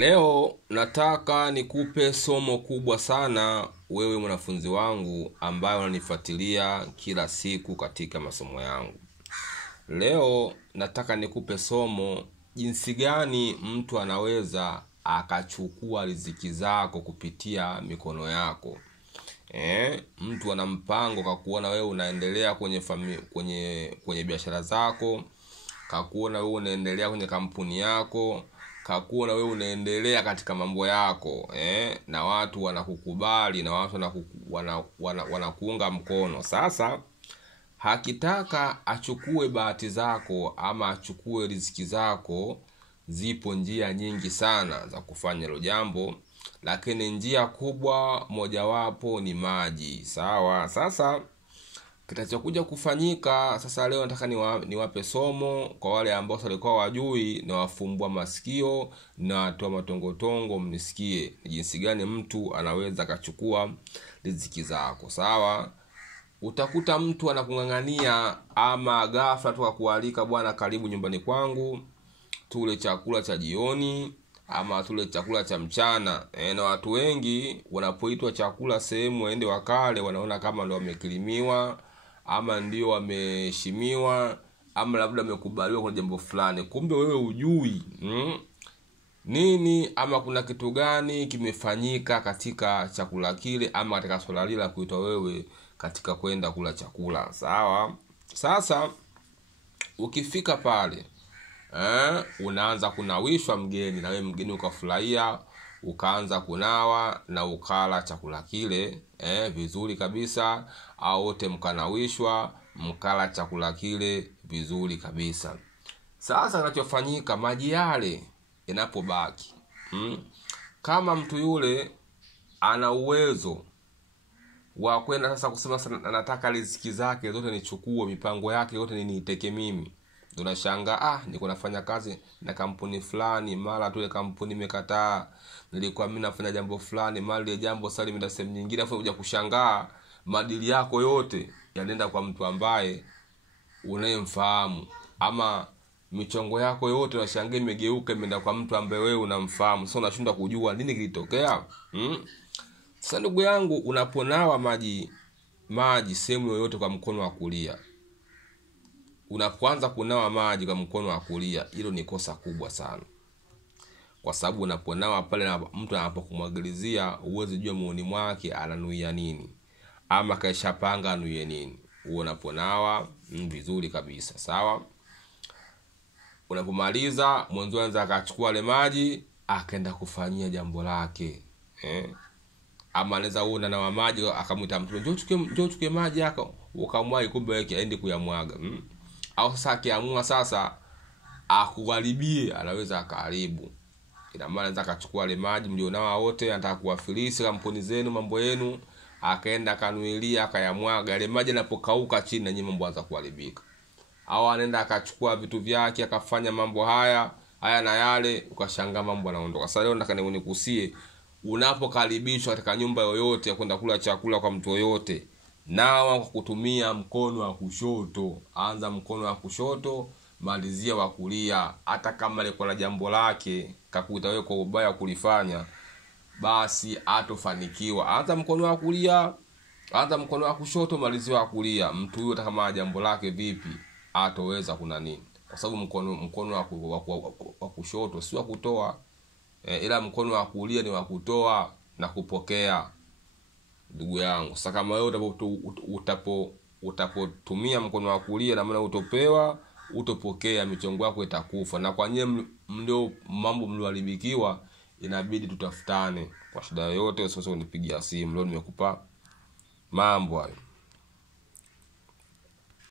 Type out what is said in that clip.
Leo nataka nikupe somo kubwa sana wewe mwanafunzi wangu ambaye unanifuatilia kila siku katika masomo yangu. Leo nataka nikupe somo jinsi gani mtu anaweza akachukua riziki zako kupitia mikono yako. Mtu ana mpango kakuona wewe unaendelea kwenye biashara zako, kakuona wewe unaendelea kwenye kampuni yako, kakuona wewe unaendelea katika mambo yako, na watu wanakukubali na watu wanakuunga mkono. Sasa hakitaka achukue bahati zako ama achukue riziki zako. Zipo njia nyingi sana za kufanya hilo jambo, lakini njia kubwa mojawapo ni maji. Sawa? Sasa kitachokuja kufanyika sasa, leo nataka niwape somo kwa wale ambao walikuwa wajui, na wafumbua masikio na watoa matongotongo mnisikie ni jinsi gani mtu anaweza kachukua riziki zako. Sawa? Utakuta mtu anakungangania ama ghafla tu akualika, bwana karibu nyumbani kwangu tule chakula cha jioni ama tule chakula cha mchana. Na watu wengi wanapoitwa chakula sehemu waende wakale, wanaona kama ndio wamekirimiwa ama ndio wameheshimiwa ama labda wamekubaliwa kwa jambo fulani. Kumbe wewe hujui nini ama kuna kitu gani kimefanyika katika chakula kile ama katika swala lile la kuitwa wewe katika kwenda kula chakula. Sawa? Sasa ukifika pale, unaanza kunawishwa mgeni, na wewe mgeni ukafurahia, ukaanza kunawa na ukala chakula kile vizuri kabisa, au wote mkanawishwa mkala chakula kile vizuri kabisa. Sasa kinachofanyika, maji yale yanapobaki, kama mtu yule ana uwezo wa kwenda sasa kusema nataka riziki zake zote nichukue, mipango yake yote niiteke mimi, unashangaa niko nafanya kazi na kampuni fulani, mara tu ile kampuni imekataa. Nilikuwa mimi nafanya jambo fulani, mara ile jambo sasa limeenda sehemu nyingine, afu unakuja kushangaa madili yako yote yanaenda kwa mtu ambaye unayemfahamu, ama michongo yako yote unashangaa imegeuka imeenda kwa mtu ambaye wewe unamfahamu. Sasa unashindwa kujua nini kilitokea. Sasa ndugu yangu, unaponawa maji sehemu yoyote kwa mkono wa kulia, unapoanza kunawa maji kwa mkono wa kulia, hilo ni kosa kubwa sana. Kwa sababu unaponawa pale na mtu anapokumwagilizia, uweze jua muoni mwake ananuia nini ama kaishapanga anuie nini. Unaponawa vizuri kabisa. Sawa? Unapomaliza, mwanzo anza akachukua ile maji akaenda kufanyia jambo lake. Ama anaweza uona na maji akamuita mtu, njoo chukue maji yako, ukamwahi kumbe yake aende kuyamwaga. Au sasa akiamua sasa akuharibie, anaweza akaharibu. Ina maana anaweza akachukua ile maji mlionao wote, anataka kuwafilisi kampuni zenu, mambo yenu, akaenda kanuilia akayamwaga. Ile maji yanapokauka chini na nyinyi mambo anza kuharibika. Au anaenda akachukua vitu vyake akafanya mambo haya na yale, ukashangaa mambo yanaondoka. Sasa leo nataka nikusie, unapokaribishwa katika nyumba yoyote ya kwenda kula chakula kwa mtu yoyote, nawa kwa kutumia mkono wa kushoto. Anza mkono wa kushoto, malizia wa kulia. Hata kama liko na jambo lake kakuita wewe kwa ubaya kulifanya, basi atofanikiwa. Anza mkono wa kulia, anza mkono wa kushoto, malizia wa kulia. Mtu huyo hata kama jambo lake vipi atoweza kuna nini, kwa sababu mkono wa kushoto si wa kutoa, ila mkono wa kulia ni wa kutoa na kupokea. Ndugu yangu, sasa kama wewe utapotumia mkono wa kulia, na maana utopewa, utopokea, michongo yako itakufa. Na kwa nyewe ndio mambo mlioharibikiwa, inabidi tutafutane. Kwa shida yote usiseme unipigia simu, leo nimekupa mambo hayo.